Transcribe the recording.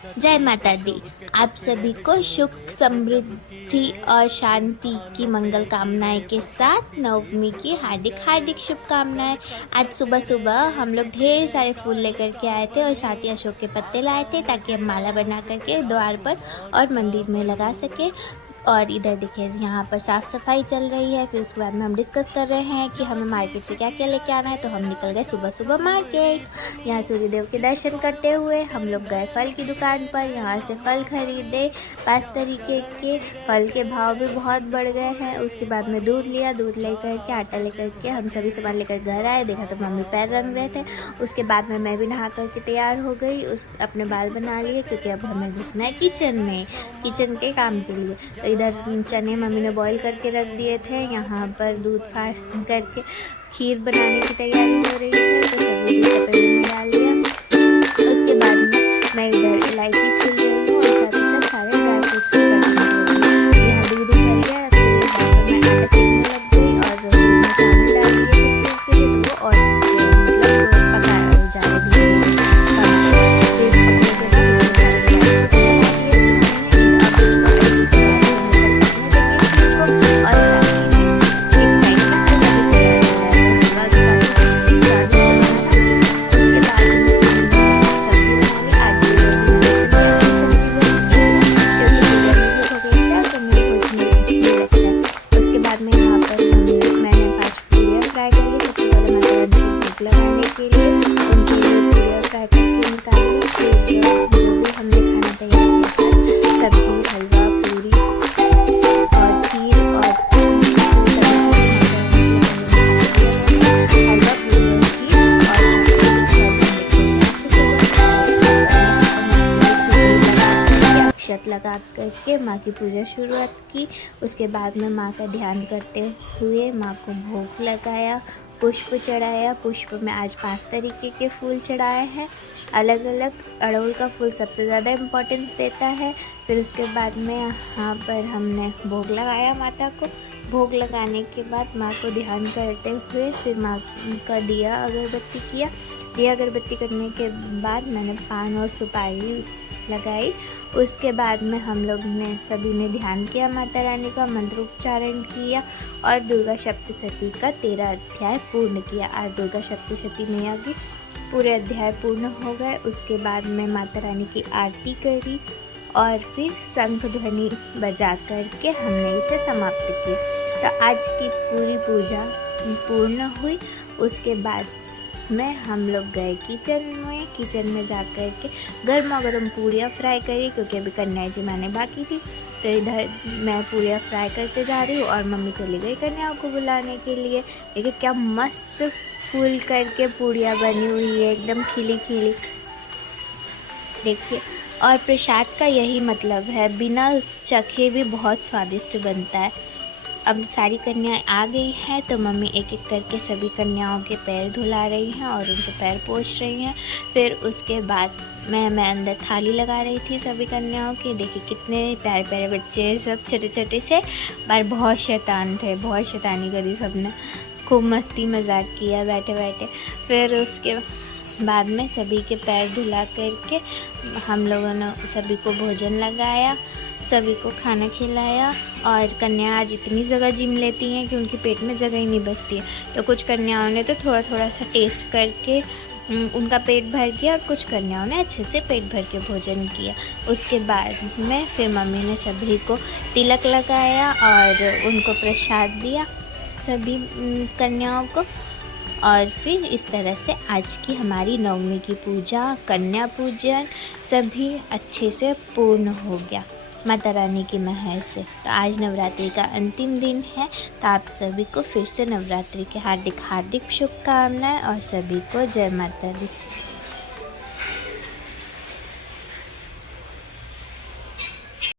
जय माता दी। आप सभी को सुख समृद्धि और शांति की मंगल कामनाएं के साथ नवमी की हार्दिक हार्दिक शुभकामनाएं। आज सुबह सुबह हम लोग ढेर सारे फूल लेकर के आए थे और साथ ही अशोक के पत्ते लाए थे ताकि हम माला बना करके द्वार पर और मंदिर में लगा सके। और इधर देखिए यहाँ पर साफ़ सफाई चल रही है। फिर उसके बाद में हम डिस्कस कर रहे हैं कि हमें मार्केट से क्या क्या लेके आना है। तो हम निकल गए सुबह सुबह मार्केट। यहाँ सूर्यदेव के दर्शन करते हुए हम लोग गए फल की दुकान पर। यहाँ से फल खरीदे 5 तरीके के। फल के भाव भी बहुत बढ़ गए हैं। उसके बाद में दूध लिया, दूध लेकर के आटा लेकर के हम सभी सामान लेकर घर आए। देखा तो मम्मी पैर रंग रहे थे। उसके बाद में मैं भी नहा करके तैयार हो गई। अपने बाल बना लिए क्योंकि अब हमें घुसना है किचन के काम के लिए। तो इधर चने मम्मी ने बॉईल करके रख दिए थे। यहाँ पर दूध फाड़ करके खीर बनाने की तैयारी हो रही है। तो सभी दूध पतीले में डाल दिया। उसके बाद में मैं इधर इलायची छील रही हूँ और साथ ही साथ सारे ड्राई फ्रूट्स को कर रही हूँ। यहाँ दूध उबल गया। फिर मैं आटा सेकने लग गई और मैं चावल डाल दिए थे के लिए। तो वो और पकाया जा रही है। लगाने के लिए उनकी पूरा फ्राई करके निकालने के लिए जो भी हमने खाना तैयार किया था, सब्जी, हलवा, पूरी और खीर और अक्षत लगा करके माँ की पूजा शुरुआत की। उसके बाद में माँ का ध्यान करते हुए माँ को भोग लगाया, पुष्प चढ़ाया। पुष्प में आज 5 तरीके के फूल चढ़ाए हैं अलग अलग। अड़हुल का फूल सबसे ज़्यादा इम्पोर्टेंस देता है। फिर उसके बाद में यहाँ पर हमने भोग लगाया माता को। भोग लगाने के बाद माँ को ध्यान करते हुए फिर माँ का दिया अगरबत्ती किया। दिया अगरबत्ती करने के बाद मैंने पान और सुपारी लगाई। उसके बाद में हम लोग ने सभी ने ध्यान किया, माता रानी का मंत्रोच्चारण किया और दुर्गा सप्तशती का 13 अध्याय पूर्ण किया। आज दुर्गा सप्तशती मैया की पूरे अध्याय पूर्ण हो गए। उसके बाद में माता रानी की आरती करी और फिर शंख ध्वनि बजा करके हमने इसे समाप्त किया। तो आज की पूरी पूजा पूर्ण हुई। उसके बाद में हम लोग गए किचन में जा कर के गर्मा गर्म पूड़ियाँ फ्राई करी क्योंकि अभी कन्याएं जमाने बाकी थी। तो इधर मैं पूड़ियाँ फ्राई करते जा रही हूँ और मम्मी चली गई कन्याओं को बुलाने के लिए। देखिए क्या मस्त फूल करके पूड़ियाँ बनी हुई है, एकदम खिली खिली। देखिए, और प्रसाद का यही मतलब है, बिना चखे भी बहुत स्वादिष्ट बनता है। अब सारी कन्याएं आ गई हैं तो मम्मी एक एक करके सभी कन्याओं के पैर धुला रही हैं और उनके पैर पोंछ रही हैं। फिर उसके बाद मैं अंदर थाली लगा रही थी सभी कन्याओं की। देखिए कितने प्यारे प्यारे बच्चे, सब छोटे छोटे से, पर बहुत शैतान थे, बहुत शैतानी करी सबने, खूब मस्ती मजाक किया बैठे बैठे। फिर उसके बाद में सभी के पैर धुला करके हम लोगों ने सभी को भोजन लगाया, सभी को खाना खिलाया। और कन्या आज इतनी जगह जिम लेती हैं कि उनके पेट में जगह ही नहीं बचती है। तो कुछ कन्याओं ने तो थोड़ा थोड़ा सा टेस्ट करके उनका पेट भर गया और कुछ कन्याओं ने अच्छे से पेट भर के भोजन किया। उसके बाद में फिर मम्मी ने सभी को तिलक लगाया और उनको प्रसाद दिया सभी कन्याओं को। और फिर इस तरह से आज की हमारी नवमी की पूजा, कन्या पूजन सभी अच्छे से पूर्ण हो गया माता रानी की मेहर से। तो आज नवरात्रि का अंतिम दिन है। तो आप सभी को फिर से नवरात्रि के हार्दिक हार्दिक शुभकामनाएं और सभी को जय माता दी।